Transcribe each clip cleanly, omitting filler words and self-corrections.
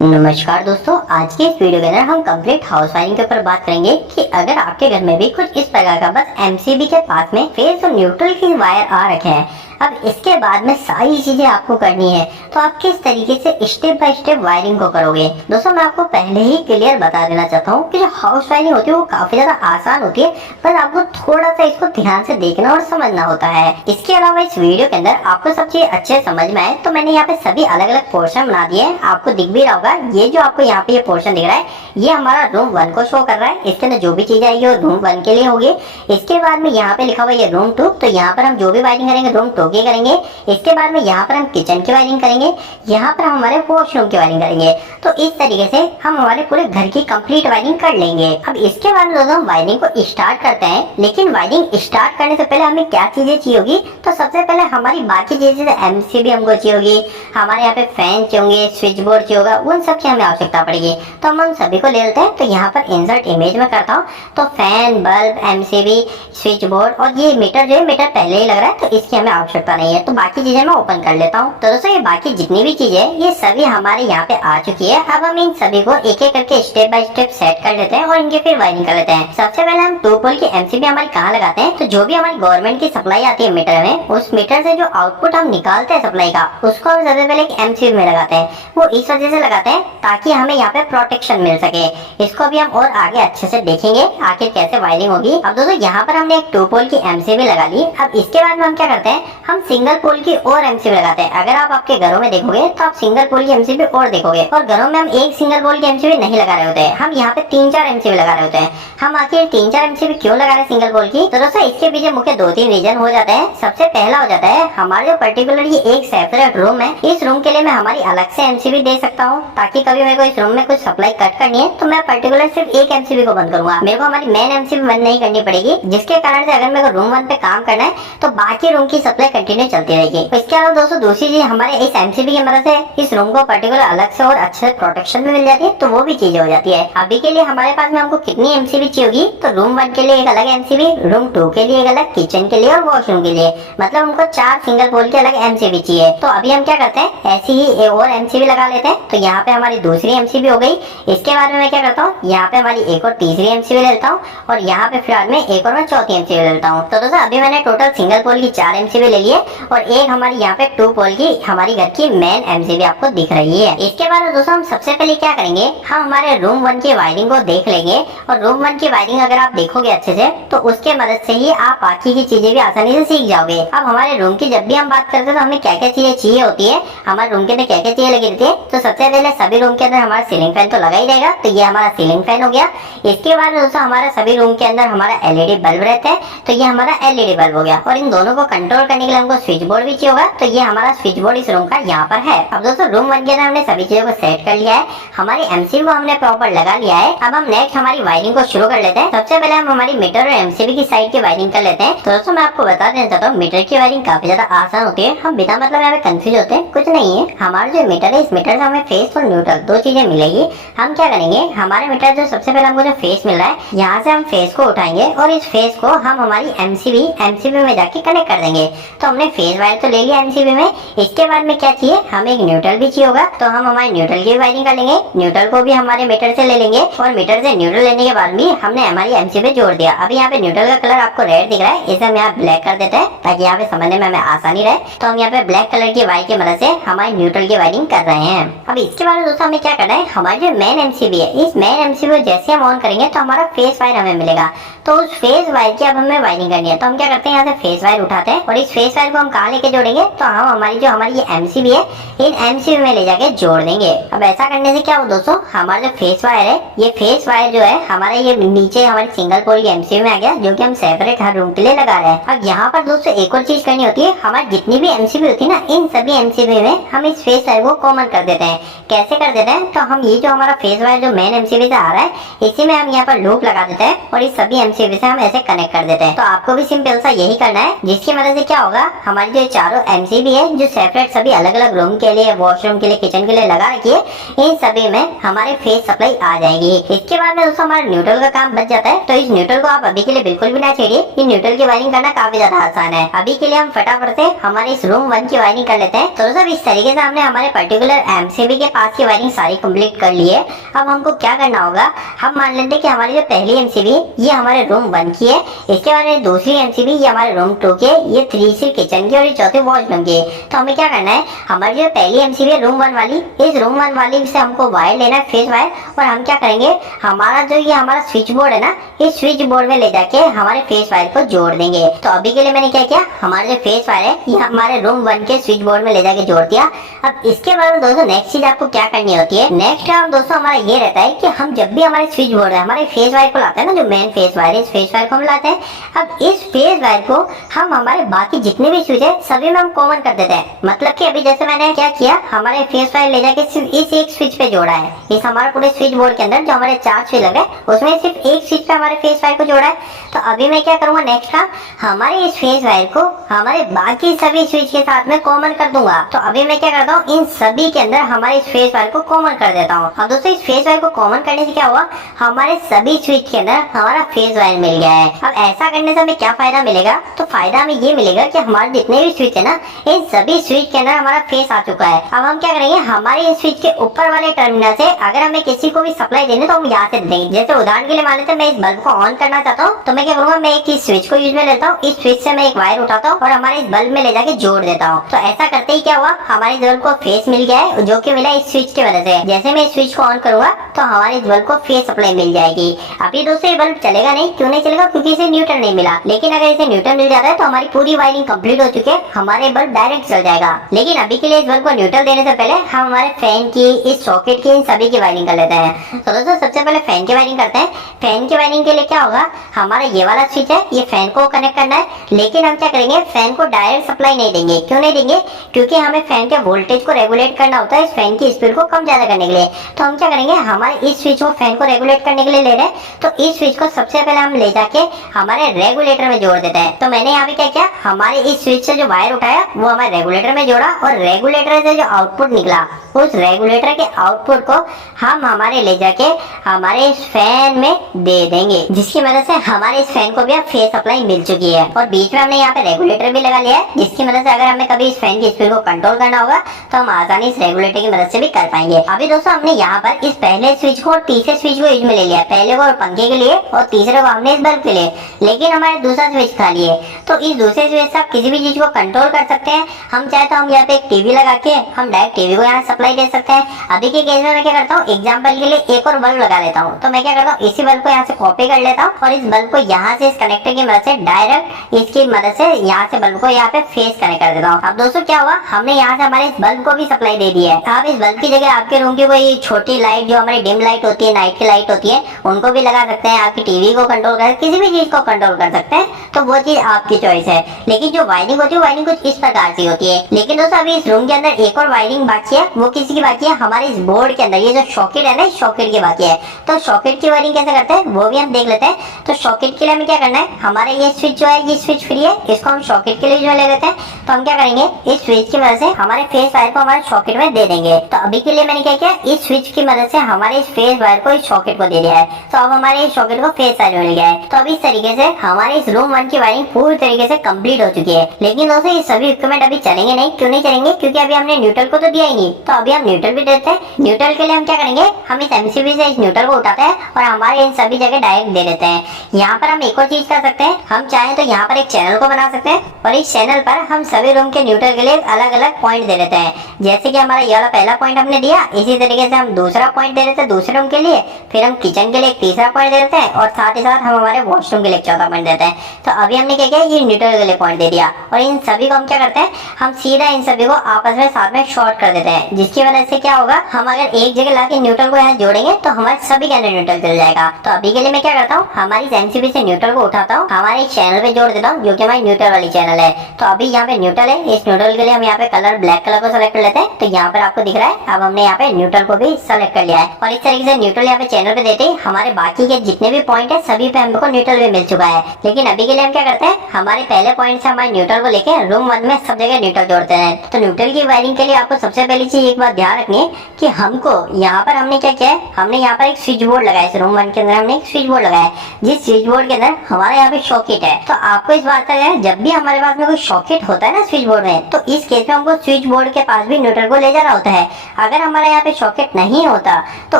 नमस्कार दोस्तों, आज के इस वीडियो के अंदर हम कंप्लीट हाउस वायरिंग के ऊपर बात करेंगे कि अगर आपके घर में भी कुछ इस प्रकार का बस एमसीबी के पास में फेज और न्यूट्रल की वायर आ रखे हैं, अब इसके बाद में सारी चीजें आपको करनी है तो आप किस तरीके से स्टेप बाय स्टेप वायरिंग को करोगे। दोस्तों मैं आपको पहले ही क्लियर बता देना चाहता हूँ कि जो हाउस वायरिंग होती है वो काफी ज्यादा आसान होती है, पर आपको थोड़ा सा इसको ध्यान से देखना और समझना होता है। इसके अलावा इस वीडियो के अंदर आपको सब चीज अच्छे समझ में आए तो मैंने यहाँ पे सभी अलग अलग पोर्शन बना दिए हैं। आपको दिख भी रहा होगा, ये जो आपको यहाँ पे ये पोर्शन दिख रहा है ये हमारा रूम 1 को शो कर रहा है। इसके अंदर जो भी चीज आएगी वो रूम 1 के लिए होगी। इसके बाद में यहाँ पे लिखा हुआ ये रूम 2, तो यहाँ पर हम जो भी वायरिंग करेंगे रूम 2 की करेंगे। इसके बाद में यहाँ पर हम किचन की वायरिंग करेंगे, यहाँ पर हम हमारे वॉशरूम की वायरिंग करेंगे। तो इस तरीके से हम हमारे पूरे घर की कंप्लीट वायरिंग कर लेंगे। अब इसके बाद में हम वायरिंग को स्टार्ट करते हैं, लेकिन वायरिंग स्टार्ट करने से पहले हमें क्या चीजें चाहिए होगी। तो सबसे पहले हमारी बाकी चीजें एमसीबी हमको चाहिए होगी, हमारे यहाँ पे फैन चाहिए, स्विच बोर्ड चाहिए होगा, उन सब की हमें आवश्यकता पड़ेगी। तो हम उन सभी को ले लेते हैं। तो यहाँ पर इंसर्ट इमेज में करता हूँ, तो fan, bulb, MCB, switch board और ये मीटर जो है मीटर पहले ही लग रहा है तो इसकी हमें आवश्यकता नहीं है। तो बाकी चीजें मैं ओपन कर लेता हूँ। तो दोस्तों ये बाकी जितनी भी चीजें ये सभी हमारे यहाँ पे आ चुकी है। अब हम इन सभी को एक एक करके स्टेप बाय स्टेप सेट कर लेते हैं और इनके फिर वायरिंग कर लेते हैं। सबसे पहले हम 2 पोल की एमसीबी हमारी कहाँ लगाते हैं, तो जो भी हमारी गवर्नमेंट की सप्लाई आती है मीटर में, उस मीटर से जो आउटपुट हम निकालते हैं सप्लाई का, उसको हम सबसे पहले एक एमसीबी में लगाते हैं। वो इस वजह से लगाते हैं ताकि हमें यहाँ पे प्रोटेक्शन मिल सके। इसको भी हम और आगे अच्छे से देखेंगे आखिर कैसे वायरिंग होगी। अब दोस्तों यहाँ पर हमने एक 2 पोल की एमसीबी लगा ली। अब इसके बाद में हम क्या करते हैं, हम सिंगल पोल की और एमसीबी लगाते हैं। अगर आप आपके घरों में देखोगे तो आप सिंगल पोल की एमसीबी और देखोगे, और घरों में हम एक सिंगल पोल की एमसीबी नहीं लगा रहे होते हैं, हम यहाँ पे 3-4 एमसीबी लगा रहे होते हैं। हम आखिर 3-4 एमसीबी क्यों लगा रहे हैं सिंगल पोल की, तो दोस्तों इसके पीछे मुख्य 2-3 रीजन हो जाते हैं। सबसे पहला हो जाता है हमारे जो पर्टिकुलर ये एक सेपरेट रूम है, इस रूम के लिए मैं हमारी अलग से एमसीबी दे सकता हूँ, ताकि कभी मेरे को इस रूम में कुछ सप्लाई कट करनी है तो मैं पर्टिकुलर सिर्फ एक एमसीबी को बंद करूंगा, मेरे को हमारी मेन एमसीबी बंद नहीं करनी पड़ेगी, जिसके कारण से अगर मेरे को रूम 1 पे काम करना है तो बाकी रूम की सप्लाई कंटिन्यू चलती रहेगी। इसके अलावा दोस्तों दूसरी चीज हमारे इस एमसीबी की मदद से इस रूम को पर्टिकुलर अलग से और अच्छे से प्रोटेक्शन भी मिल जाती है, तो वो भी चीज हो जाती है। अभी के लिए हमारे पास में हमको कितनी एमसीबी चाहिए होगी, तो रूम 1 के लिए एक अलग एमसीबी, रूम 2 के लिए एक अलग, किचन के लिए और वॉशरूम के लिए, मतलब हमको 4 सिंगल पोल के अलग एमसीबी चाहिए। तो अभी हम क्या करते हैं, ऐसी ही एक और एमसीबी लगा लेते हैं। तो यहाँ पे हमारी दूसरी एमसीबी हो गई। इसके बाद में मैं क्या करता हूँ, यहाँ पे हमारी एक और तीसरी एमसीबी ले लेता हूँ, और यहाँ पे फिलहाल में एक और मैं चौथी एमसीबी ले लेता हूँ। तो दोस्तों अभी मैंने टोटल सिंगल पोल की 4 एमसीबी ले लिए, और एक हमारी यहाँ पे 2 पोल की हमारी घर की मेन एमसीबी आपको दिख रही है। इसके बाद दोस्तों हम सबसे पहले क्या करेंगे, हम हमारे रूम 1 की वायरिंग को देख लेंगे, और रूम 1 की वायरिंग अगर आप देखोगे अच्छे से तो उसके मदद से ही आप बाकी की चीजें भी आसानी से सीख जाओगे। अब हमारे रूम की जब भी हम बात करते हैं तो हमें क्या क्या चीजें चाहिए होती है, हमारे रूम के अंदर क्या क्या चीजें लगी रहती है। तो सबसे पहले सभी रूम के अंदर हमारा सीलिंग फैन तो लगा ही रहेगा, तो ये हमारा सीलिंग फैन हो गया। इसके बाद दोस्तों हमारा सभी रूम के अंदर हमारा एलईडी बल्ब रहता है, तो ये हमारा एलईडी बल्ब हो गया। और इन दोनों को कंट्रोल करने के लिए हमको स्विच बोर्ड भी चाहिए होगा, तो ये हमारा स्विच बोर्ड इस रूम का यहाँ पर है। अब दोस्तों रूम 1 के अंदर हमने सभी चीजों को सेट कर लिया है, हमारी एमसीबी को हमने प्रॉपर लगा लिया है। अब हम नेक्स्ट हमारी वायरिंग को शुरू कर लेते हैं। सबसे पहले हम हमारी मीटर और एमसीबी की साइड की वायरिंग कर लेते हैं। तो दोस्तों मैं आपको बता देना चाहता हूँ, मीटर की वायरिंग काफी ज्यादा आसान होती है, हम बिना मतलब यहाँ पे कंफ्यूज होते हैं कुछ नहीं है। हमारा जो मीटर है, इस मीटर से हमें फेस और न्यूट्रल 2 चीजें मिलेगी। हम क्या करेंगे, हमारे मीटर जो सबसे पहले हमको जो फेस मिल रहा है, यहाँ से हम फेस को उठाएंगे और इस फेस को हम हमारी एमसीबी में जाके कनेक्ट कर देंगे। तो हमने फेस वायर तो ले लिया एमसीबी में। इसके बाद में क्या चाहिए, हमें एक न्यूट्रल भी चाहिए होगा, तो हम हमारे न्यूट्रल की वायरिंग कर लेंगे। न्यूट्रल को भी हमारे मीटर से ले लेंगे, और मीटर से न्यूट्रल लेने के बाद भी हमने हमारी एमसीबी जोड़ दिया। अभी यहाँ पे न्यूट्रल का कलर आपको रेड दिख रहा है, इसे हम यहाँ ब्लैक कर देते हैं ताकि यहाँ पे समझने में हमें आसानी रहे। तो हम यहाँ पे ब्लैक कलर की वायर की मदद से हमारे न्यूट्रल की वायरिंग कर रहे हैं। अब इसके बाद दोस्तों हमें क्या करना है, हमारी जो मेन एमसीबी है, इस मेन एमसीबी को जैसे हम ऑन करेंगे तो हमारा फेस वायर हमें मिलेगा। तो उस फेस वायर की अब हमें वायरिंग करनी है। तो हम क्या करते हैं, यहाँ से फेस वायर उठाते हैं, और इस फेस वायर को हम कहाँ लेके जोड़ेंगे, तो हम हमारी ये एमसीबी है, इन एमसीबी में ले जाके जोड़ देंगे। अब ऐसा करने से क्या हो दोस्तों, हमारा जो फेस वायर है, ये फेस वायर जो है हमारा ये नीचे हमारी सिंगल पोल की एमसीबी में आ गया, जो कि हम सेपरेट हर रूम के लिए लगा रहे हैं। अब यहाँ पर दोस्तों एक और चीज करनी होती है, हमारी जितनी भी एमसीबी होती है ना, इन सभी एमसीबी में हम इस फेस वायर को कॉमन कर देते हैं। कैसे कर देते हैं, तो हम ये जो हमारा फेस वायर जो मेन एमसीबी से आ रहा है, इसी में हम यहाँ पर लूप लगा देते हैं, और इस सभी एमसीबी से हम ऐसे कनेक्ट कर देते हैं। तो आपको भी सिंपल सा यही करना है, जिसकी मदद से क्या होगा, होगा, हमारी जो चारों एमसीबी है जो सेपरेट सभी अलग अलग रूम के लिए, वॉशरूम के लिए, किचन के लिए लगा रखी है, इन सभी में हमारे फेस सप्लाई आ जाएगी। इसके बाद में दोस्तों हमारा न्यूट्रल का काम बच जाता है। तो इस न्यूट्रल को आप अभी के लिए बिल्कुल भी ना छेड़िए, ये न्यूट्रल की वायरिंग करना काफी ज्यादा आसान है। अभी के लिए हम फटाफट से हमारे इस रूम 1 की वायरिंग कर लेते हैं। तो दोस्तों इस तरीके से हमने हमारे पर्टिकुलर एमसीबी के पास की वायरिंग सारी कंप्लीट कर ली है। अब हमको क्या करना होगा, हम मान लेते हैं कि हमारी जो पहली एमसीबी ये हमारे रूम 1 की है, इसके बाद में दूसरी एमसीबी ये हमारे रूम 2 के, ये 3 किचन की और ये चौथी वॉशरूम की। तो हमें क्या करना है, हमारी जो पहली एमसीबी है रूम 1 वाली, इस रूम 1 वाली से हमको वायर लेना है, फेस वायर, और हम क्या करेंगे, हमारा जो ये हमारा स्विच बोर्ड है ना, इस स्विच बोर्ड में ले जाके हमारे फेस वायर को जोड़ देंगे। तो अभी के लिए मैंने क्या किया, हमारा जो फेस वायर है ये हमारे रूम 1 के स्विच बोर्ड में ले जाके जोड़ दिया। अब इसके बाद में दोस्तों नेक्स्ट चीज आपको क्या करनी होती है, नेक्स्ट काम दोस्तों हमारा ये रहता है कि हम जब भी हमारे स्विच बोर्ड है, हमारे फेस वायर को लाते हैं ना, जो मेन फेस वायर है, इस फेस वायर को हम लाते हैं। अब इस फेस वायर को हम हमारे बाकी जितने भी स्विच है सभी में हम कॉमन कर देते हैं। मतलब कि अभी जैसे मैंने क्या किया, हमारे फेस वायर ले जाके सिर्फ इस एक स्विच पे जोड़ा है, इस हमारे पूरे स्विच बोर्ड के अंदर जो हमारे 4 स्विच लग रहे हैं उसमें सिर्फ एक स्विच पे हमारे फेस वायर को जोड़ा है। तो अभी मैं क्या करूंगा, नेक्स्ट काम हमारे इस फेस वायर को हमारे बाकी सभी स्विच के साथ में कॉमन कर दूंगा। तो अभी मैं क्या करता हूँ, इन सभी के अंदर हमारे इस फेस वायर को कॉमन कर देता हूँ। अब दोस्तों इस फेस वायर को कॉमन करने से क्या हुआ, हमारे सभी स्विच के अंदर हमारा फेस वायर मिल गया है। अब ऐसा करने से हमें क्या फायदा मिलेगा, तो फायदा हमें ये मिलेगा कि हमारे जितने भी स्विच है ना, इन सभी स्विच के अंदर हमारा फेस आ चुका है। अब हम क्या करेंगे, हमारे इस स्विच के ऊपर वाले टर्मिनल से अगर हमें किसी को भी सप्लाई देनी तो हम यहाँ से देंगे। जैसे उदाहरण के लिए मान लेते हैं मैं इस बल्ब को ऑन करना चाहता हूँ, तो मैं क्या करूंगा, मैं एक स्विच को यूज में लेता हूँ, इस स्विच से मैं एक वायर उठाता हूँ और हमारे इस बल्ब में ले जाके जोड़ देता हूँ। तो ऐसा करते ही क्या हुआ, हमारे इस बल्ब को फेस मिल गया है, जो कि मिला इस स्विच की वजह से। जैसे मैं इस स्विच को ऑन करूंगा तो हमारे इस बल्ब को फेस सप्लाई मिल जाएगी। अभी दोस्तों ये बल्ब चलेगा नहीं, क्यों नहीं चलेगा, क्योंकि इसे न्यूट्रल नहीं मिला। लेकिन अगर इसे न्यूट्रल मिल जाता है तो हमारी पूरी वायरिंग कंप्लीट हो चुकी है, हमारे बल्ब डायरेक्ट चल जाएगा। लेकिन अभी के लिए इस बल्ब को न्यूट्रल देने से पहले हम हमारे फैन की, इस सॉकेट की, इन सभी की वायरिंग कर लेते हैं। तो दोस्तों सबसे पहले फैन की वायरिंग करते हैं। फैन की वायरिंग के लिए क्या होगा, हमारा ये वाला स्विच है, ये फैन को कनेक्ट करना है। लेकिन हम क्या करेंगे, फैन को डायरेक्ट सप्लाई नहीं देंगे। क्यों नहीं देंगे, क्योंकि हमें फैन के वोल्टेज को रेगुलेट करना होता है, इस फैन की स्पीड को कम ज्यादा करने के लिए। तो हम क्या करेंगे, हमारे इस स्विच को फैन को रेगुलेट करने के लिए ले रहे हैं, तो इस स्विच को सबसे पहले हम ले जाके हमारे रेगुलेटर में जोड़ देते हैं। तो मैंने यहाँ पे क्या किया, हमारे इस स्विच से जो वायर उठाया वो हमारे रेगुलेटर में जोड़ा, और रेगुलेटर से जो आउटपुट निकला उस रेगुलेटर के आउटपुट को हम हमारे ले जाके हमारे इस फैन में दे देंगे, जिसकी मदद से हमारे इस फैन को भी अब फेस सप्लाई मिल चुकी है। और बीच में हमने यहाँ पे रेगुलेटर भी लगा लिया है, जिसकी मदद से अगर हमें कभी इस फैन की स्पीड को कंट्रोल करना होगा तो हम आसानी इस रेगुलेटर की मदद से भी कर पाएंगे। अभी दोस्तों हमने यहाँ पर इस पहले स्विच को और तीसरे स्विच को यूज में ले लिया, पहले को पंखे के लिए और तीसरे को हमने इस बल्ब के लिए। लेकिन हमारे दूसरा स्विच खाली है, तो इस दूसरे स्विच से आप किसी भी चीज को कंट्रोल कर सकते हैं। हम चाहे तो हम यहाँ पे एक टीवी लगा के हम डायरेक्ट टीवी को यहाँ सप्लाई दे सकते हैं। अभी के केस में मैं क्या करता हूँ, एग्जाम्पल के लिए एक और बल्ब लगा लेता हूँ। तो मैं क्या करता हूँ, इसी बल्ब को यहाँ से कॉपी कर लेता हूँ और इस बल्ब को यहाँ से इस कनेक्टर की मदद से डायरेक्ट इसकी मदद से यहाँ से बल्ब को यहाँ पे फेस कनेक्ट कर देता हूँ। अब दोस्तों क्या हुआ, हमने यहाँ से हमारे इस बल्ब को भी सप्लाई दे दी है। आप इस बल्ब की जगह आपके रूम की कोई छोटी लाइट जो हमारी डिम लाइट होती है, नाइट की लाइट होती है, उनको भी लगा सकते हैं। आपकी टीवी को कंट्रोल कर, किसी भी चीज को कंट्रोल कर सकते हैं, तो वो चीज आपकी चॉइस है। लेकिन जो वायरिंग होती है, वायरिंग कुछ इस प्रकार से होती है। लेकिन दोस्तों अभी इस रूम के अंदर एक और वायरिंग बाकी है, वो किसी की बाकी है, हमारे इस बोर्ड के अंदर ये जो सॉकेट है ना, इस सॉकेट की बाकी है। तो सॉकेट की वायरिंग कैसे करते हैं वो भी हम देख लेते हैं। तो सॉकेट के लिए हमें क्या करना है, हमारे ये स्विच जो है, ये स्विच फ्री है, इसको हम सॉकेट के लिए जो ले लेते हैं। तो हम क्या करेंगे, इस स्विच की मदद से हमारे फेस वायर को हमारे सॉकेट में दे देंगे। तो अभी के लिए मैंने क्या किया, इस स्विच की मदद से हमारे इस फेस वायर को इस सॉकेट को दे दिया है। तो अब हमारे इस सॉकेट को फेस वायर मिल गया है। तो अब इस तरीके से हमारे इस रूम 1 की वायरिंग पूरी तरीके से कंप्लीट हो चुकी है। लेकिन दोस्तों ये सभी इक्विपमेंट अभी चलेंगे नहीं। क्यों नहीं चलेंगे, क्योंकि अभी हमने न्यूट्रल को तो दिया ही नहीं। तो अभी हम न्यूट्रल भी देते हैं। न्यूट्रल के लिए हम क्या करेंगे, हम इस एमसीबी से इस न्यूट्रल को उठाते हैं और हमारे इन सभी जगह डायरेक्ट दे देते हैं। यहाँ पर हम एक और चीज कर सकते हैं, हम चाहें तो यहाँ पर एक चैनल को बना सकते हैं और इस चैनल पर हम सभी रूम के न्यूट्रल के लिए अलग अलग पॉइंट दे देते हैं। जैसे कि हमारा ये वाला पहला पॉइंट हमने दिया, इसी तरीके से हम दूसरा पॉइंट दे देते हैं दूसरे रूम के लिए, फिर हम किचन के लिए एक तीसरा पॉइंट दे देते हैं और साथ ही साथ हम हमारे वॉशरूम के लिए चौथा पॉइंट देते हैं। तो अभी हमने क्या किया, ये न्यूट्रल के लिए पॉइंट दे दिया और इन सभी को हम क्या करते हैं, हम सीधा इन सभी को आपस में साथ में शॉर्ट कर देते हैं, जिसकी वजह से क्या होगा, हम अगर एक जगह लाके न्यूट्रल को यहाँ जोड़ेंगे तो हमारे सभी के अंदर न्यूट्रल चल जाएगा। तो अभी के लिए मैं क्या करता हूँ, हमारी एमसीबी से न्यूट्रल को उठाता हूँ, हमारे एक चैनल पे जोड़ देता हूँ जो कि हमारी न्यूट्रल वाली चैनल है। तो अभी यहाँ पे न्यूट्रल है, इस न्यूट्रल के लिए हम यहाँ पे कलर ब्लैक कलर को सेलेक्ट कर लेते हैं। तो यहाँ पर आपको दिख रहा है, अब हमने यहाँ पे न्यूट्रल को भी सेलेक्ट कर लिया है और इस तरीके से न्यूट्रल यहाँ पे चैनल पे देते ही हमारे बाकी के जितने भी पॉइंट है सभी पे हमको न्यूट्रल भी मिल चुका है। लेकिन अभी के लिए हम क्या करते हैं, हमारे पहले पॉइंट से हमारे न्यूट्रल को लेके रूम 1 में सब जगह न्यूट्रल जोड़ते हैं। तो न्यूट्रल की वायरिंग के लिए आपको सबसे पहली चीज एक बात ध्यान रखनी है कि हमको यहाँ पर हमने क्या किया है, हमने यहाँ पर एक स्विच बोर्ड लगाया है। रूम 1 के अंदर हमने एक स्विच बोर्ड लगाया है, जिस स्विच बोर्ड के अंदर हमारा यहाँ पे सॉकेट है। तो आपको इस बात का है, जब भी हमारे पास में कोई सॉकेट होता है ना स्विच बोर्ड में, तो इस केस में हमको स्विच बोर्ड के पास भी न्यूट्रल को ले जाना होता है। अगर हमारे यहाँ पे सॉकेट नहीं होता तो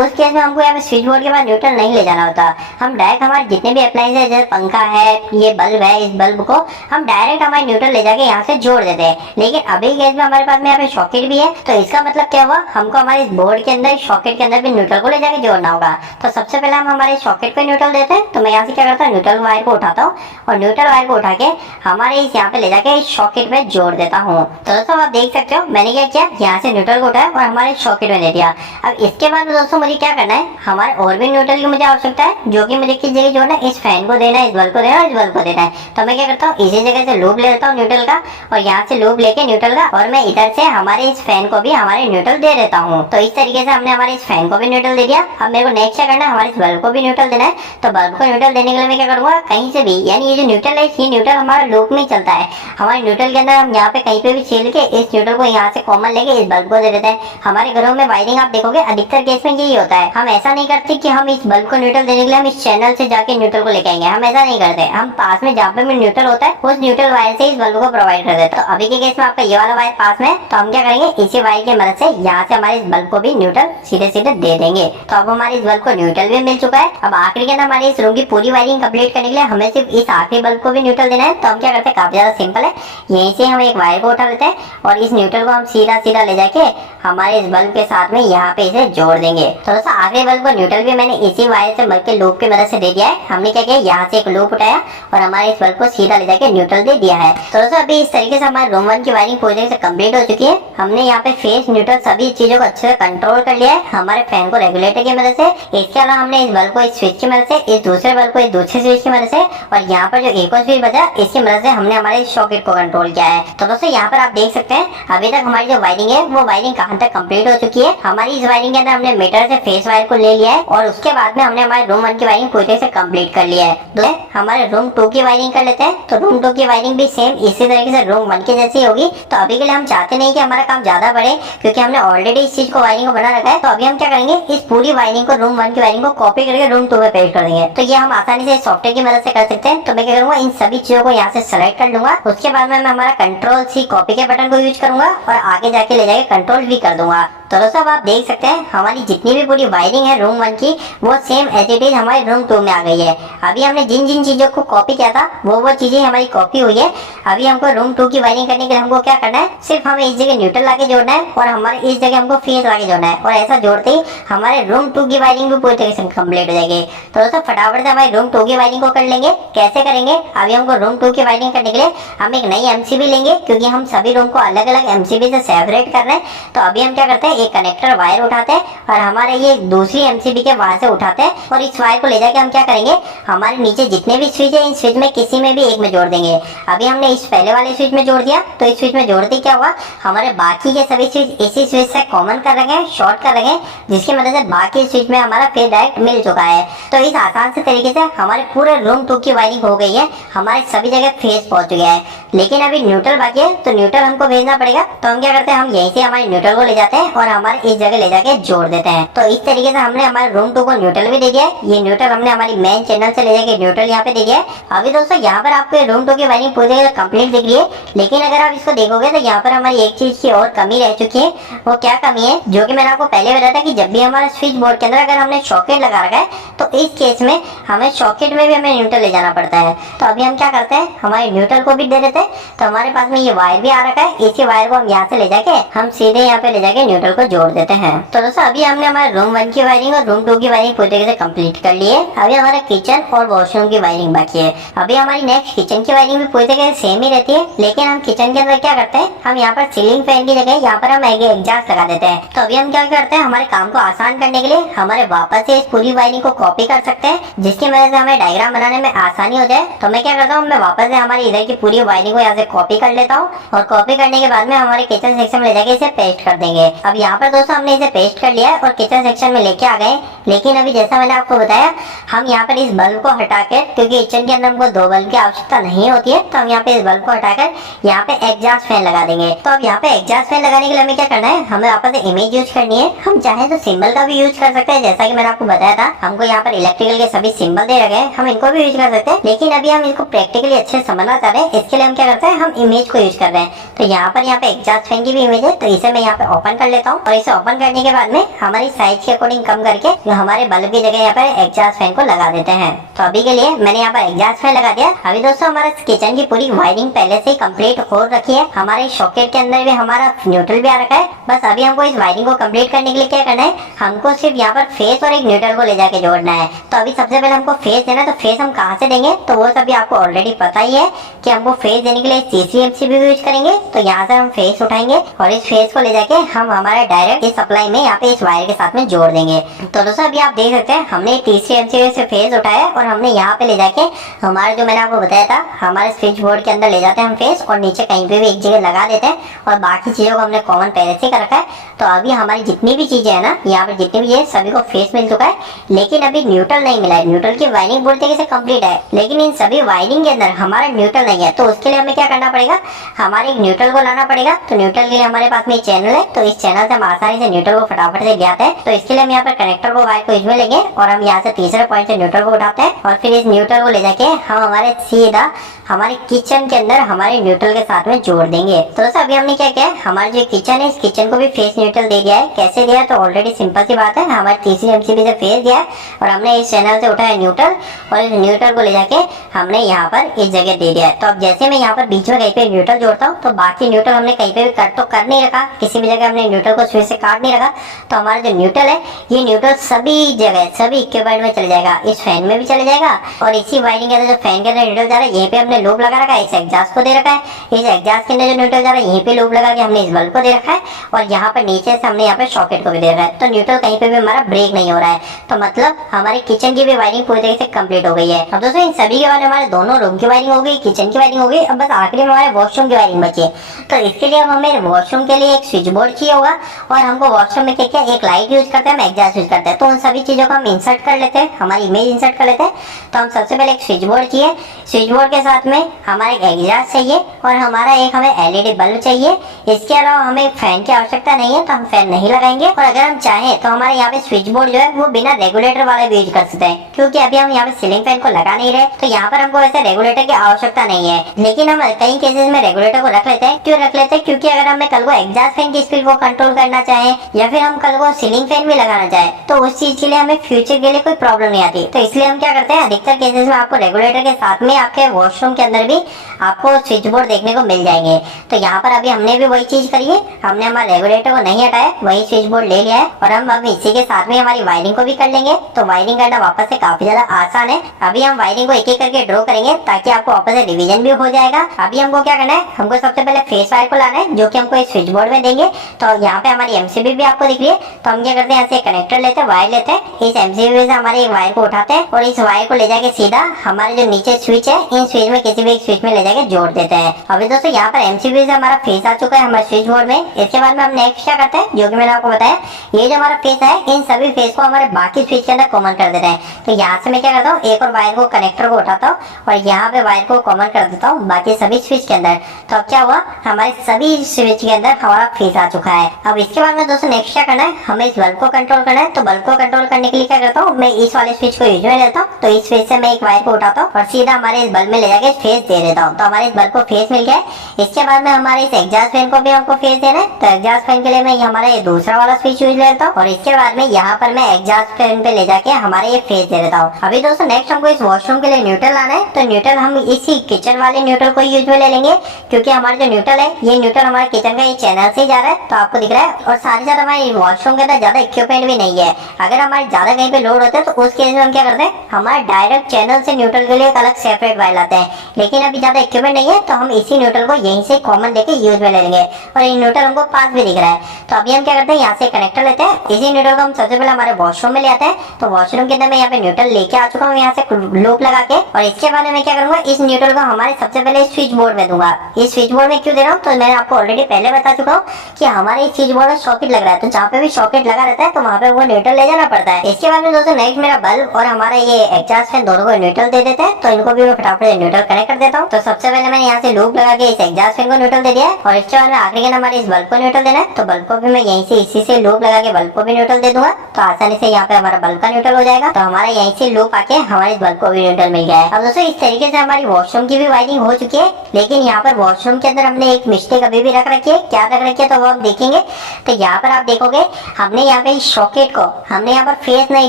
उस केस में हमको यहाँ पे स्विच बोर्ड के पास न्यूट्रल नहीं ले जाना होता। हम डायरेक्ट हमारे जितने भी अप्लायंस है, जैसे पंखा है, ये बल्ब है, इस बल्ब को हम डायरेक्ट हमारे न्यूट्रल ले जाके यहाँ से जोड़ देते हैं। लेकिन अभी केस में हमारे पास में यहाँ पे सॉकेट भी है, तो इसका मतलब क्या हुआ, हमको हमारे इस बोर्ड के अंदर सॉकेट के अंदर भी न्यूट्रल को ले जाके जोड़ना होगा। तो सबसे पहले हम हमारे सॉकेट पे न्यूट्रल देते हैं। तो मैं यहाँ से क्या करता हूँ, न्यूट्रल वायर को उठाता हूँ और न्यूट्रल वायर को उठा के हमारे इस यहाँ पे ले जाके इस सॉकेट में जोड़ देता हूँ। तो दोस्तों आप देख सकते हो मैंने क्या किया, यहाँ से न्यूट्रल को उठाया और हमारे सॉकेट में दे दिया। अब इसके बाद दोस्तों मुझे क्या करना है, हमारे और भी न्यूट्रल की मुझे आवश्यकता है, जो कि मुझे किस जगह जोड़ना है, इस फैन को देना है, इस बल्ब को देना है और इस बल्ब को देना है। तो मैं क्या करता हूँ, इसी जगह से लूप ले लेता हूँ न्यूट्रल का और यहाँ से लूप लेके न्यूट्रल का, और मैं इधर से हमारे इस फैन को भी हमारे न्यूट्रल दे देता हूँ। तो इस तरीके से हमने हमारे इस फैन को भी न्यूट्रल दे दिया। अब मेरे को नेक्स्ट क्या करना है, हमारे इस बल्ब को भी न्यूट्रल देना है। तो बल्ब को न्यूट्रल देने के लिए मैं क्या करूंगा, कहीं से भी, यानी ये जो न्यूट्रल है ये न्यूट्रल हमारा लूप में चलता है। हमारे न्यूट्रल के अंदर हम यहाँ पे कहीं पे भी छील के इस न्यूट्रल को यहाँ से कॉमन लेके इस बल्ब को दे देते हैं। हमारे घरों में वायरिंग आप देखोगे अधिकतर केस में यही होता है। हम ऐसा नहीं करते कि हम इस बल्ब को न्यूट्रल देने के लिए हम इस चैनल से जाके न्यूट्रल को लेके आएंगे, हम ऐसा नहीं करते। हम पास में जहाँ पे भी न्यूट्रल होता है उस न्यूट्रल वायर से इस बल्ब को प्रोवाइड कर देते हैं। तो अभी के केस में आपका ये वाला वायर पास में, तो हम क्या करेंगे, इसी वायर की मदद से यहाँ से हमारे इस बल्ब को भी न्यूट्रल सीधे सीधे दे देंगे। तो अब हमारे इस बल्ब को न्यूट्रल भी मिल चुका है। अब आखिरी के अंदर हमारे इस रूम की पूरी वायरिंग कंप्लीट करने के लिए हमें सिर्फ इस आखिरी बल्ब को भी न्यूट्रल देना है। तो हम क्या करते हैं, काफी ज्यादा सिंपल है, यहीं से हम एक वायर को उठा लेते हैं और इस न्यूट्रल को हम सीधा सीधा ले जाके हमारे इस बल्ब के साथ में यहाँ पे इसे जोड़ देंगे। तो दोस्तों आखिरी बल्ब को न्यूट्रल भी मैंने इसी वायर से बल्ब के लूप की मदद से दे दिया है। हमने क्या किया, यहाँ से एक लूप उठाया और हमारे इस बल्ब को सीधा ले जाके न्यूट्रल दे दिया है। तो दोस्तों अभी इस तरीके से हमारे रूम 1 की वायरिंग पूरी तरह से कंप्लीट हो चुकी है। हमने यहाँ पे फेस न्यूट्रल सभी चीजों को अच्छे से कंट्रोल कर लिया है हमारे फैन को रेगुलेटर की मदद से। इसके अलावा हमने इस बल्ब को इस स्विच की मदद से, इस दूसरे बल्ब को इस दूसरे स्विच की मदद से, और यहाँ पर जो एक और स्विच बचा इसकी मदद से हमने हमारे सॉकेट को कंट्रोल किया है। तो दोस्तों यहाँ पर आप देख सकते हैं अभी तक हमारी जो वायरिंग है वो वायरिंग कहाँ तक कंप्लीट हो चुकी है। हमारी इस वायरिंग के अंदर हमने मीटर से फेस वायर को ले लिया है और उसके बाद में हमने हमारे रूम 1 की वायरिंग पूरी तरह से कंप्लीट कर लिया है। तो हमारे रूम 2 की वायरिंग कर लेते हैं। तो रूम 2 की वायरिंग भी सेम इसी तरीके से रूम 1 के जैसी होगी। तो अभी के लिए हम चाहते नहीं कि हमारा काम ज्यादा बढ़े, क्योंकि हमने ऑलरेडी इस चीज को वायरिंग को बना रखा है। तो अभी हम क्या करेंगे, इस पूरी वायरिंग को रूम 1 की वायरिंग को कॉपी करके रूम 2 में पेस्ट कर देंगे। तो ये हम आसानी से सॉफ्टवेयर की मदद से कर सकते हैं। तो मैं क्या करूंगा, इन सभी चीजों को यहाँ से सेलेक्ट कर लूंगा। उसके बाद में मैं हमारा कंट्रोल सी कॉपी के बटन को यूज करूंगा और आगे जाके ले जाके कंट्रोल भी कर दूंगा। तो दोस्तों आप देख सकते हैं हमारी जितनी भी पूरी वायरिंग है रूम 1 की वो सेम एज इट इज हमारे रूम 2 में आ गई है। अभी हमने जिन जिन चीजों को कॉपी किया था वो चीजें हमारी कॉपी हुई है। अभी हमको रूम 2 की वायरिंग करने के लिए हमको क्या करना है, सिर्फ हमें इस जगह न्यूट्रल लाके जोड़ना है और हमारे इस जगह हमको फेस लाके जोड़ना है, और ऐसा जोड़ते ही हमारे रूम 2 की वायरिंग भी पूरी तरीके से कंप्लीट हो जाएगी। तो दोस्तों फटाफट से हमारे रूम 2 की वायरिंग को कर लेंगे। कैसे करेंगे, अभी हमको रूम 2 की वायरिंग करने के लिए हम एक नई एमसीबी लेंगे, क्योंकि हम सभी रूम को अलग अलग एमसीबी से सेपरेट कर रहे हैं। तो अभी हम क्या करते हैं, एक कनेक्टर वायर उठाते हैं और हमारे ये दूसरी एमसीबी के वहां से उठाते हैं और इस वायर को ले जाके हम क्या करेंगे, हमारे नीचे जितने भी स्विच है इन स्विच में किसी में भी एक में जोड़ देंगे। अभी हमने इस पहले वाले स्विच में जोड़ दिया, तो इस स्विच में जोड़ते क्या हुआ, हमारे बाकी के सभी स्विच इसी स्विच से कॉमन कर रखे हैं, शॉर्ट कर रखे हैं, जिसकी मदद से बाकी स्विच में हमारा फेस डायरेक्ट मिल चुका है। तो इस आसान से तरीके से हमारे पूरे रूम 2 की वायरिंग हो गई है, हमारे सभी जगह फेस पहुंच गया है। लेकिन अभी न्यूट्रल बाकी है, तो न्यूट्रल हमको भेजना पड़ेगा। तो हम क्या करते हैं, हम यहीं से हमारे न्यूट्रल को ले जाते हैं और हमारे इस जगह ले जाके जोड़ देते हैं। तो इस तरीके से हमने हमारे रूम 2 को न्यूट्रल भी दे दिया है। ये न्यूट्रल हमने हमारी मेन चैनल से ले जाके न्यूट्रल यहाँ पे दे दिया है। अभी दोस्तों यहाँ पर आपको रूम 2 की वायरिंग पूरी तरह से कंप्लीट दिख रही है, लेकिन अगर आप इसको देखोगे तो यहाँ पर हमारी एक चीज की और कमी रह चुकी है। वो क्या कमी है, जो कि मैंने आपको पहले बताया था कि जब भी हमारा स्विच बोर्ड के अंदर अगर हमने सॉकेट लगा रखा है तो इस केस में हमें सॉकेट में भी हमें न्यूट्रल ले जाना पड़ता है। तो अभी हम क्या करते हैं, हमारे न्यूट्रल को भी दे देते हैं। तो हमारे पास में ये वायर भी आ रखा है, इसी वायर को हम यहाँ से ले जाके हम सीधे यहाँ पे ले जाके न्यूट्रल को जोड़ देते हैं। तो दोस्तों अभी हमने हमारे रूम 1 की वायरिंग और रूम 2 की वायरिंग पूरी तरीके से कंप्लीट कर ली है। अभी हमारा किचन किचन और वॉशरूम की वायरिंग बाकी है। अभी हमारी नेक्स्ट किचन की वायरिंग भी पूरी तरह सेम ही रहती है, लेकिन हम किचन के अंदर क्या करते हैं, हम यहाँ पर सीलिंग फैन की जगह यहाँ पर हम एग्जॉस्ट लगा देते हैं। तो अभी हम क्या करते हैं, हमारे काम को आसान करने के लिए हमारे वापस से इस पूरी वायरिंग को कॉपी कर सकते हैं, जिसकी वजह से हमें डायग्राम बनाने में आसानी हो जाए। तो मैं क्या करता हूँ, मैं वापस से हमारी इधर की पूरी वायरिंग को यहाँ से कॉपी कर लेता हूँ और कॉपी करने के बाद में हमारे किचन सेक्शन में ले जाके इसे पेस्ट कर देंगे। अब यहाँ पर दोस्तों हमने इसे पेस्ट कर लिया है और किचन सेक्शन में लेके आ गए। लेकिन अभी जैसा मैंने आपको बताया, हम यहाँ पर इस बल्ब को हटाकर, क्योंकि किचन के अंदर हमको 2 बल्ब की आवश्यकता नहीं होती है, तो हम यहाँ पे इस बल्ब को हटाकर यहाँ पे एग्जॉस्ट फैन लगा देंगे। तो अब यहाँ पे एग्जॉस्ट फैन लगाने के लिए हमें क्या करना है, हमें वापस से इमेज यूज करनी है। हम चाहे तो सिंबल का भी यूज कर सकते हैं, जैसा कि मैंने आपको बताया था। हमको यहाँ पर इलेक्ट्रिकल के सभी सिंबल दे रखे हैं, हम इनको भी यूज कर सकते हैं। लेकिन अभी हम इसको प्रैक्टिकली अच्छे समझना चाह रहे हैं, इसके लिए हम क्या करते हैं, हम इमेज को यूज कर रहे हैं। तो यहाँ पर एग्जॉस्ट फैन की भी इमेज है, तो इसे मैं यहाँ पे ओपन कर लेता हूँ और इसे ओपन करने के बाद में हमारी साइज के अकॉर्डिंग कम करके हमारे बल्ब की जगह यहाँ पर एग्जॉस्ट फैन को लगा देते हैं। तो अभी के लिए मैंने यहाँ पर एग्जॉस्ट फैन लगा दिया। अभी दोस्तों हमारा किचन की पूरी वायरिंग पहले से ही कंप्लीट हो रखी है। हमारे सॉकेट के अंदर भी हमारा न्यूट्रल भी आ रखा है। बस अभी हमको इस वायरिंग को कंप्लीट करने के लिए क्या करना है, हमको सिर्फ यहाँ पर फेस और एक न्यूट्रल को ले जाके जोड़ना है। तो अभी सबसे पहले हमको फेस देना है, तो फेस हम कहाँ से देंगे, तो वो सभी आपको ऑलरेडी पता ही है कि हमको फेस देने के लिए तीसरी एमसीबी यूज करेंगे। तो यहाँ से हम फेस उठाएंगे और इस फेस को ले जाके हम हमारे डायरेक्ट इस सप्लाई में यहाँ पे इस वायर के साथ में जोड़ देंगे। तो दोस्तों अभी आप देख सकते हैं, हमने तीसरी एमसीबी से फेस उठाया और हमने यहाँ पे ले जाके हमारे, जो मैंने आपको बताया था, हमारे स्विच बोर्ड के अंदर ले जाते हैं हम फेस और नीचे कहीं पे भी एक जगह लगा देते हैं और बाकी चीजों को हमने कॉमन पहले से कर रखा है। तो अभी हमारी जितनी भी चीजें है ना, यहाँ पर जितनी भी है सभी को फेस मिल चुका है, लेकिन अभी न्यूट्रल नहीं मिला है। न्यूट्रल की वायरिंग पूरी तरीके से कंप्लीट है, लेकिन इन सभी वायरिंग के अंदर हमारा न्यूट्रल नहीं है। तो उसके लिए हमें क्या करना पड़ेगा, हमारे एक न्यूट्रल को लाना पड़ेगा। तो न्यूट्रल के लिए हमारे पास में चैनल है, तो इस चैनल से हम आसानी से न्यूट्रल को फटाफट से ले आते हैं। तो इसके लिए हम यहाँ पर कनेक्टर को वायर को इसमें लेंगे और हम यहाँ से तीसरे पॉइंट से न्यूट्रल को उठाते हैं और फिर इस न्यूट्रल को ले जाके हम हमारे सीधा हमारे किचन के अंदर हमारे न्यूट्रल के साथ में जोड़ देंगे। तो दोस्तों अभी हमने क्या किया है, हमारी जो किचन है, इस किचन को भी फेस न्यूट्रल दे दिया है। कैसे दिया है, तो ऑलरेडी सिंपल सी बात है, हमारी तीसरी एमसीबी से फेस दिया है और हमने इस चैनल से उठाया न्यूट्रल और इस न्यूट्रल को ले जाके हमने यहाँ पर इस जगह दे दिया है। तो अब जैसे मैं यहाँ पर बीच में कहीं पे न्यूट्रल जोड़ता हूँ, तो बाकी न्यूट्रल हमने कहीं पे भी कट तो कर नहीं रखा, किसी भी जगह हमने न्यूट्रल को स्विच से काट नहीं रखा। तो हमारा जो न्यूट्रल है, ये न्यूट्रल सभी जगह सभी इक्विपमेंट में चले जाएगा, इस फैन में भी चले जाएगा और इसी वायरिंग के अंदर जो फैन के अंदर न्यूट्रल जा रहा है, यहीं पे हमने लूप लगा रखा है, इस एग्जॉस्ट को दे रखा है। इस एग्जॉस्ट के अंदर जो न्यूट्रल जा रहा है, यहीं पे लूप लगा के हमने इस बल्ब को दे रखा है और यहाँ पर नीचे से हमने यहाँ पे सॉकेट को भी दे रखा है। तो न्यूट्रल कहीं पे भी हमारा ब्रेक नहीं हो रहा है। तो मतलब हमारी किचन की भी वायरिंग पूरी तरीके से कंप्लीट हो गई है। अब दोस्तों इन सभी के बाद हमारे दोनों रूम की वायरिंग हो गई, किचन की वायरिंग हो गई। अब बस आखिरी में हमारे वॉशरूम की वायरिंग बची है। तो इसके लिए अब हमें वॉशरूम के लिए एक स्विच बोर्ड चाहिए होगा और हमको वॉशरूम में क्या एक लाइट यूज करते हैं, हम एग्जॉस्ट यूज करते हैं। तो उन सभी चीजों को हम इंसर्ट कर लेते हैं, हमारी इमेज इंसर्ट कर लेते हैं। तो हम सबसे पहले एक स्विच बोर्ड चाहिए, स्विच बोर्ड के साथ में हमारा एक एग्जॉस्ट चाहिए और हमारा एक हमें एलईडी बल्ब चाहिए। इसके अलावा हमें फैन की आवश्यकता नहीं है, तो हम फैन नहीं लगाएंगे। और अगर हम चाहें तो हमारे यहाँ पे स्विच बोर्ड जो है वो बिना रेगुलेटर वाला भी यूज कर सकते हैं, क्योंकि अभी हम यहाँ पे सीलिंग फैन को लगा नहीं रहे, तो यहाँ पर हमको वैसे रेगुलेटर की आवश्यकता नहीं है। लेकिन हम कई केसेस में रेगुलेटर को रख लेते हैं। क्यों रख लेते हैं, क्योंकि अगर हमें कल को एग्जॉस्ट फैन की स्पीड को कंट्रोल करना चाहे या फिर हम कल को सीलिंग फैन भी लगाना चाहे, तो उस चीज के लिए हमें फ्यूचर के लिए कोई प्रॉब्लम नहीं आती। तो इसलिए हम क्या करते हैं, अधिकतर केसेस में आपको रेगुलेटर के साथ में आपके वॉशरूम के अंदर भी आपको स्विच बोर्ड देखने को मिल जाएंगे। तो यहाँ पर अभी हमने भी वही चीज करी है, हमने हमारे रेगुलेटर को नहीं हटाया, वही स्विच बोर्ड ले लिया है और हम अब इसी के साथ में हमारी वायरिंग को भी कर लेंगे। तो वायरिंग करना वापस से काफी ज्यादा आसान है। अभी हम वायरिंग को एक एक करके ड्रॉ करेंगे ताकि आपको वापस से रिवीजन भी हो जाएगा। अभी हमको क्या करना है, हमको सबसे पहले फेस वायर को लाना है, जो कि हमको इस स्विच बोर्ड में देंगे। तो यहाँ पे हमारी एमसीबी भी आपको दिख रही है। तो हम क्या करते हैं, यहाँ से कनेक्टर लेते हैं, वायर लेते हैं, इस एमसीबी से हमारे एक वायर को उठाते हैं और इस वायर को ले जाके सीधा हमारे जो नीचे स्विच है, इन स्विच में किसी भी एक स्विच में ले जाके जोड़ देते हैं। अभी दोस्तों यहाँ पर एमसीबी से हमारा फेस आ चुका है हमारे स्विच बोर्ड में। इसके बाद में हम नेक्स्ट क्या करते हैं, जो कि मैंने आपको बताया, ये जो हमारा फेस है, इन सभी फेस को हमारे बाकी स्विच के अंदर कॉमन कर देते हैं। तो यहाँ से मैं क्या करता हूँ, एक और वायर को कनेक्टर को उठाता हूँ और यहाँ पे वायर को कॉमन कर देता हूँ बाकी सभी स्विच के अंदर। तो अब क्या हुआ, हमारे सभी स्विच के अंदर हमारा फेस आ चुका है। अब इसके बाद में दोस्तों नेक्स्ट क्या करना है, हमें इस बल्ब को कंट्रोल करना है। तो बल्ब को कंट्रोल करने के लिए क्या करता हूँ, मैं इस वाले स्विच को यूज में लेता हूँ। तो इस स्विच से मैं एक वायर को उठाता हूँ और सीधा हमारे इस बल्ब में ले जाके मैं फेस दे देता हूँ। तो हमारे इस बल्ब को फेस मिल गया है। इसके बाद में हमारे इस एग्जॉस्ट फैन को भी हमको फेस देना है। तो एग्जॉस्ट फैन के लिए मैं हमारा ये दूसरा वाला स्विच यूज लेता हूँ और इसके बाद में यहाँ पर मैं एग्जॉस्ट फैन पे ले जाके हमारे ये फेस दे देता हूँ। अभी दोस्तों नेक्स्ट हमको इस वॉशरूम के लिए न्यूट्रल लाना है। तो न्यूट्रल हम इसी किचन वाले न्यूट्रल को यूज में ले लेंगे, क्योंकि हमारा जो न्यूट्रल है ये न्यूट्रल हमारे किचन का ये चैनल से जा रहा है, तो आपको दिख रहा है। और साथ ही साथ हमारे वॉशरूम के अंदर ज्यादा इक्विपमेंट भी नहीं है। अगर हमारे ज्यादा कहीं पे लोड होता है तो उस केस में हम क्या करते हैं, हमारे डायरेक्ट चैनल से न्यूट्रल के लिए एक अलग सेपरेट वायर लाते हैं। लेकिन अभी ज्यादा इक्विपमेंट नहीं है तो हम इसी न्यूट्रल को यहीं से कॉमन लेके यूज में ले लेंगे। और ये न्यूट्रल हमको पास भी दिख रहा है। तो अभी हम क्या करते हैं, यहाँ से कनेक्टर लेते हैं। इसी न्यूट्रल को हम सबसे पहले हमारे वॉशरूम में ले आते हैं। तो वॉशरूम के अंदर मैं यहाँ पे न्यूट्रल लेके आ चुका हूँ यहाँ से लूप लगा के। और इसके बाद में क्या करूंगा, इस न्यूट्रल को हमारे सबसे पहले स्विच बोर्ड में दूंगा। इस स्विच बोर्ड में क्यों दे रहा हूँ, तो मैंने आपको ऑलरेडी पहले बता चुका हूँ कि हमारे इस स्विच बोर्ड में सॉकेट लग रहा है। तो जहाँ पे भी सॉकेट लगा रहता है तो वहाँ पे वो न्यूट्रल ले जाना पड़ता है। इसके बाद में दोस्तों नेक्स्ट मेरा बल्ब और हमारा ये एग्जॉस्ट फैन दोनों को न्यूट्रल दे देते हैं। तो इनको भी मैं फटाफट न्यूट्रल कनेक्ट कर देता हूँ। तो सबसे पहले मैंने यहाँ से लूप लगा के इस एग्जॉस्ट फैन को न्यूट्रल दे दिया है। और इसके बाद में आखिरी के हमारे इस बल्ब को न्यूट्रल देना है। तो बल्ब को भी मैं यहीं से इसी से लूप लगा के बल्ब को भी न्यूट्रल दे दूंगा। तो आसानी से यहाँ पे हमारा बल्ब का न्यूट्रल हो जाएगा। तो हमारा यहीं से लूप आके हमारे इस बल्ब को भी न्यूट्रल मिल गया है। अब दोस्तों इस तरीके से हमारी वॉशरूम की भी वायरिंग हो चुकी है। लेकिन यहाँ पर वॉशरूम के अंदर हमने एक मिस्टेक अभी भी रख रखी है। क्या रख रखी है तो वो हम देखेंगे। तो यहाँ पर आप देखोगे हमने यहाँ पे इस सॉकेट को हमने यहाँ पर फेस नहीं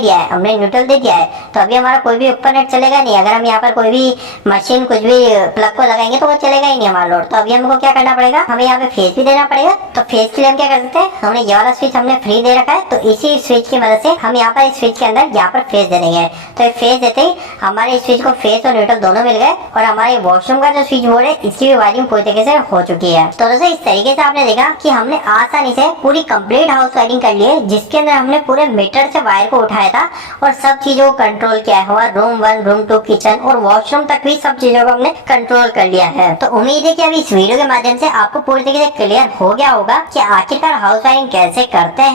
दिया है, हमने न्यूट्रल दे दिया है। तो अभी हमारा कोई भी उपकरण चलेगा नहीं। अगर हम यहाँ पर कोई भी मशीन कुछ भी प्लग को लगाएंगे तो वो चलेगा ही नहीं हमारा लोड। तो अभी हमको क्या करना पड़ेगा, हमें यहाँ पे फेस भी देना पड़ेगा। तो फेस के लिए हम क्या कर सकते हैं, हमने ये वाला स्विच हमने फ्री दे रखा है। तो इसी स्विच की मदद से हम यहाँ पर इस स्विच के अंदर यहाँ पर फेस दे देंगे। तो फेस देते ही हमारे इस स्विच को फेस और न्यूट्रल दोनों मिल गए। और हमारे वॉशरूम का जो स्विच बोर्ड है इसकी भी वायरिंग पूरी तरीके से हो चुकी है। तो दोस्तों इस तरीके से आपने देखा कि हमने आसानी से पूरी कंप्लीट हाउस वायरिंग कर ली है, जिसके अंदर हमने पूरे मीटर से वायर को उठाया था और सब चीजों को कंट्रोल किया हुआ। रूम 1, रूम 2, किचन और वॉशरूम तक भी सब चीजों को हमने कंट्रोल कर लिया है। तो उम्मीद है कि अभी इस वीडियो के माध्यम से आपको पूरी तरीके से क्लियर हो गया होगा कि आखिरकार हाउस वायरिंग कैसे करते हैं।